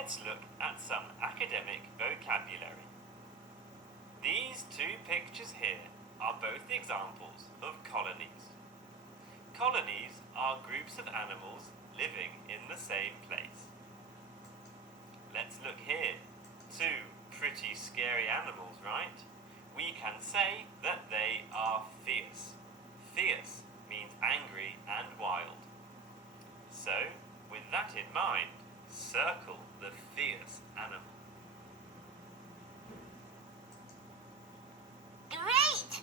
let's look at some academic vocabulary. These two pictures here are both examples of colonies. Colonies are groups of animals living in the same place. Let's look here. Two pretty scary animals, right? We can say that they are fierce. Fierce means angry and wild. So, with that in mind, circle the fierce animal. Great!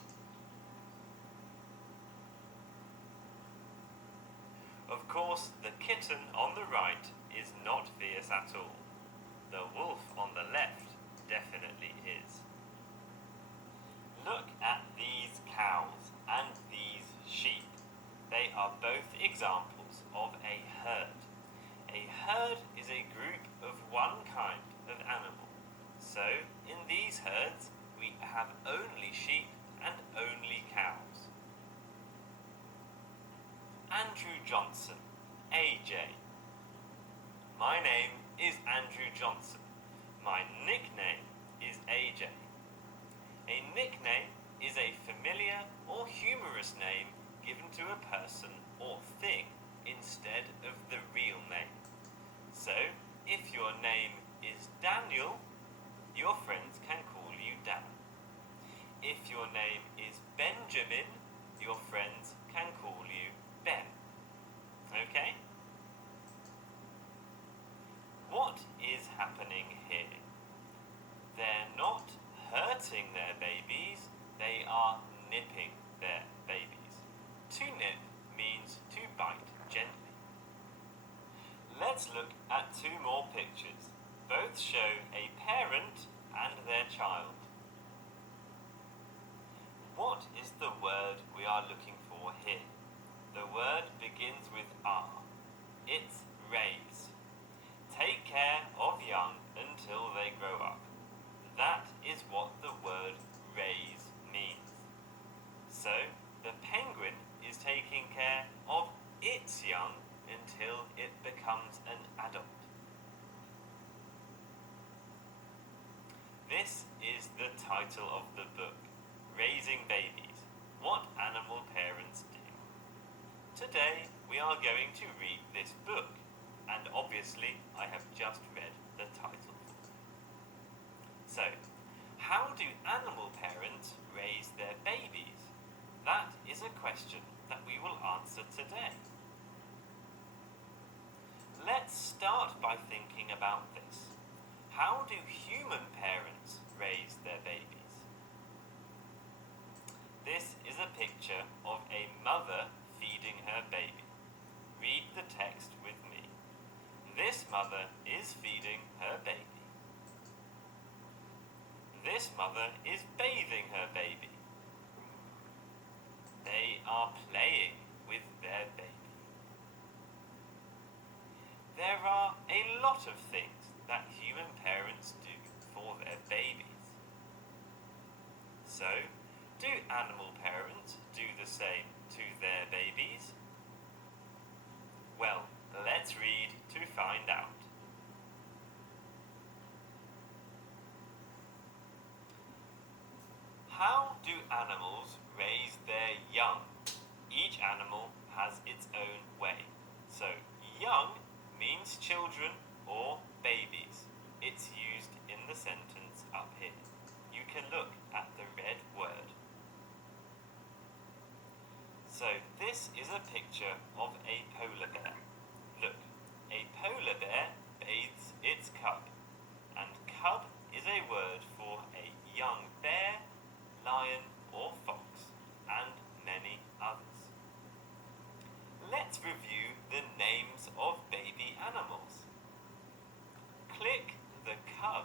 Of course, the kitten on the right is not fierce at all. The wolf on the left definitely is. Look at these cows and these sheep. They are both examples of a herd. A herd is a group of one kind of animal. So, in these herds, we have only sheep and only cows. Andrew Johnson, AJ. My name is Andrew Johnson. My nickname is AJ. A nickname is a familiar or humorous name given to a person or thing instead of the real name. So, if your name is Daniel, your friends can call you Dan. If your name is Benjamin, your friends can call you Ben. Okay? What is happening here? They're not hurting their babies, they are nipping their babies. To nip means to bite gently. Let's look at two more pictures. Both show a parent and their child. What is the word we are looking for here? The word begins with R. It's raise. Take care of young until they grow up. That is what the word raise means. So, the penguin is taking care of its young until it becomes an adult. This is the title of the book, Raising Babies, What Animal Parents Do. Today we are going to read this book, and obviously I have just read the title. So, how do animal parents raise their babies? That is a question that we will answer today. Let's start by thinking about this. How do human parents raise their babies? This is a picture of a mother feeding her baby. Read the text with me. This mother is feeding her baby. This mother is bathing her baby. They are playing with their baby. There are a lot of things that human parents do for their babies. So, do animal parents do the same to their babies? Well, let's read to find out. How do animals raise their young? Each animal has its own way. So, young means children or babies. It's used in the sentence up here. You can look at the red word. So, this is a picture of a polar bear. Look, a polar bear bathes its cub. And cub is a word for a young bear, lion or fox, and many others. Let's review the names of baby animals. Click the cub.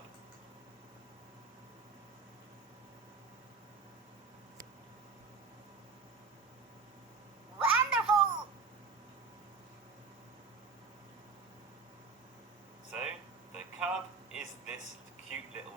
Wonderful! So, the cub is this cute little